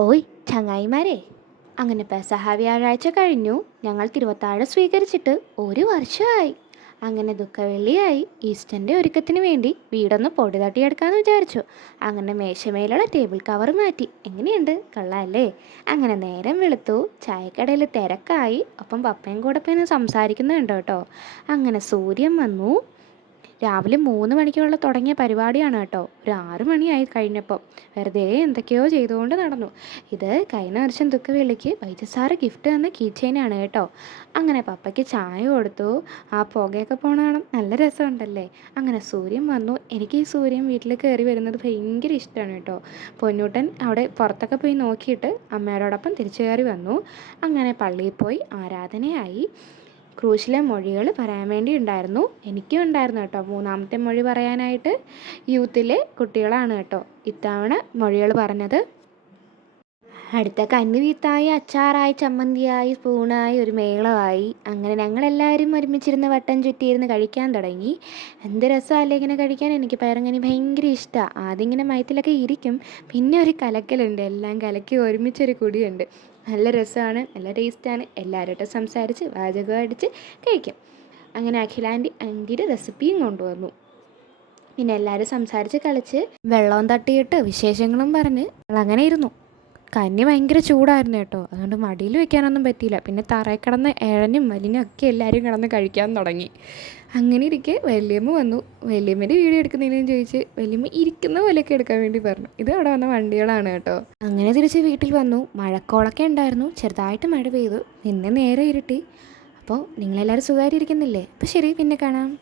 ഓയ് ചങ്ങായിമാരെ, അങ്ങനെ പെസഹ വ്യാഴാഴ്ച കഴിഞ്ഞു. ഞങ്ങൾ തിരുവത്താഴം സ്വീകരിച്ചിട്ട് ഒരു വർഷമായി. അങ്ങനെ ദുഃഖവെള്ളിയായി. ഈസ്റ്ററിൻ്റെ ഒരുക്കത്തിന് വേണ്ടി വീടൊന്ന് പൊടി തട്ടിയെടുക്കാമെന്ന് വിചാരിച്ചു. അങ്ങനെ മേശമേലുള്ള ടേബിൾ കവർ മാറ്റി. എങ്ങനെയുണ്ട്, കൊള്ളാമല്ലേ? അങ്ങനെ നേരം വെളുത്തു, ചായക്കടയിൽ തിരക്കായി. ഒപ്പം പപ്പയും കൂടെ പിന്നെ സംസാരിക്കുന്നുണ്ട് കേട്ടോ. അങ്ങനെ സൂര്യൻ വന്നു. രാവിലെ 3 മണിക്കുള്ള തുടങ്ങിയ പരിപാടിയാണ് കേട്ടോ. ഒരു 6 മണിയായി കഴിഞ്ഞപ്പോൾ. വെറുതെ എന്തൊക്കെയോ ചെയ്തുകൊണ്ട് നടന്നു. ഇത് കഴിഞ്ഞ വർഷം ദുഃഖവെള്ളിക്ക് വൈദ്യസാറ് ഗിഫ്റ്റ് തന്ന കീ ചെയിനാണ് കേട്ടോ. അങ്ങനെ പപ്പയ്ക്ക് ചായ കൊടുത്തു. ആ പുകയൊക്കെ പോണ കാണാൻ നല്ല രസമുണ്ടല്ലേ. അങ്ങനെ സൂര്യൻ വന്നു. എനിക്ക് ഈ സൂര്യൻ വീട്ടിൽ കയറി വരുന്നത് ഭയങ്കര ഇഷ്ടമാണ് കേട്ടോ. പൊന്നൂട്ടൻ അവിടെ പുറത്തൊക്കെ പോയി നോക്കിയിട്ട് അമ്മയോടൊപ്പം തിരിച്ചു കയറി വന്നു. അങ്ങനെ പള്ളിയിൽ പോയി ആരാധനയായി. ക്രൂശിലെ മൊഴികൾ പറയാൻ വേണ്ടി ഉണ്ടായിരുന്നു. എനിക്കും ഉണ്ടായിരുന്നു കേട്ടോ. 3ാമത്തെ മൊഴി പറയാനായിട്ട് യൂത്തിലെ കുട്ടികളാണ് കേട്ടോ ഇത്തവണ മൊഴികൾ പറഞ്ഞത്. അടുത്ത കഞ്ഞിവീത്തായി, അച്ചാറായി, ചമ്മന്തിയായി, സ്പൂണായി, ഒരു മേളമായി. അങ്ങനെ ഞങ്ങളെല്ലാവരും ഒരുമിച്ചിരുന്ന് വട്ടം ചുറ്റിയിരുന്ന് കഴിക്കാൻ തുടങ്ങി. എന്ത് രസമല്ലേ ഇങ്ങനെ കഴിക്കാൻ. എനിക്ക് പയറുങ്കഞ്ഞി ഭയങ്കര ഇഷ്ടമാണ്. ആദ്യം ഇങ്ങനെ മയത്തിലൊക്കെ ഇരിക്കും, പിന്നെ ഒരു കലക്കലുണ്ട്. എല്ലാം കലക്കി ഒരുമിച്ചൊരു കുടിയുണ്ട്. നല്ല രസമാണ്, നല്ല ടേസ്റ്റാണ്. എല്ലാവരോട്ടും സംസാരിച്ച് വാചകം അടിച്ച് കഴിക്കും. അങ്ങനെ അഖിലാൻറ്റി ആൻറ്റിയുടെ റെസിപ്പിയും കൊണ്ടുവന്നു. പിന്നെ എല്ലാവരും സംസാരിച്ച് കളിച്ച് വെള്ളവും തട്ടിയിട്ട് വിശേഷങ്ങളും പറഞ്ഞ് അങ്ങനെ ഇരുന്നു. കഞ്ഞി ഭയങ്കര ചൂടായിരുന്നു കേട്ടോ. അതുകൊണ്ട് മടിയിൽ വെക്കാനൊന്നും പറ്റിയില്ല. പിന്നെ തറയിൽ കിടന്ന് ഇഴഞ്ഞും വലിനും ഒക്കെ എല്ലാവരും കിടന്ന് കഴിക്കാൻ തുടങ്ങി. അങ്ങനെ ഇരിക്കെ വല്യമ്മ വന്നു. വല്യമ്മേൻ്റെ വീഡിയോ എടുക്കുന്നതിനും ചോദിച്ച് വല്യമ്മ ഇരിക്കുന്ന പോലെയൊക്കെ എടുക്കാൻ വേണ്ടി പറഞ്ഞു. ഇത് അവിടെ വന്ന വണ്ടികളാണ് കേട്ടോ. അങ്ങനെ തിരിച്ച് വീട്ടിൽ വന്നു. മഴക്കോളൊക്കെ ഉണ്ടായിരുന്നു. ചെറുതായിട്ട് മഴ പെയ്തു. പിന്നെ നേരെ ഇരുട്ടി. അപ്പോൾ നിങ്ങളെല്ലാവരും സുഖമായിട്ടിരിക്കുന്നില്ലേ? അപ്പോൾ ശരി, പിന്നെ കാണാം.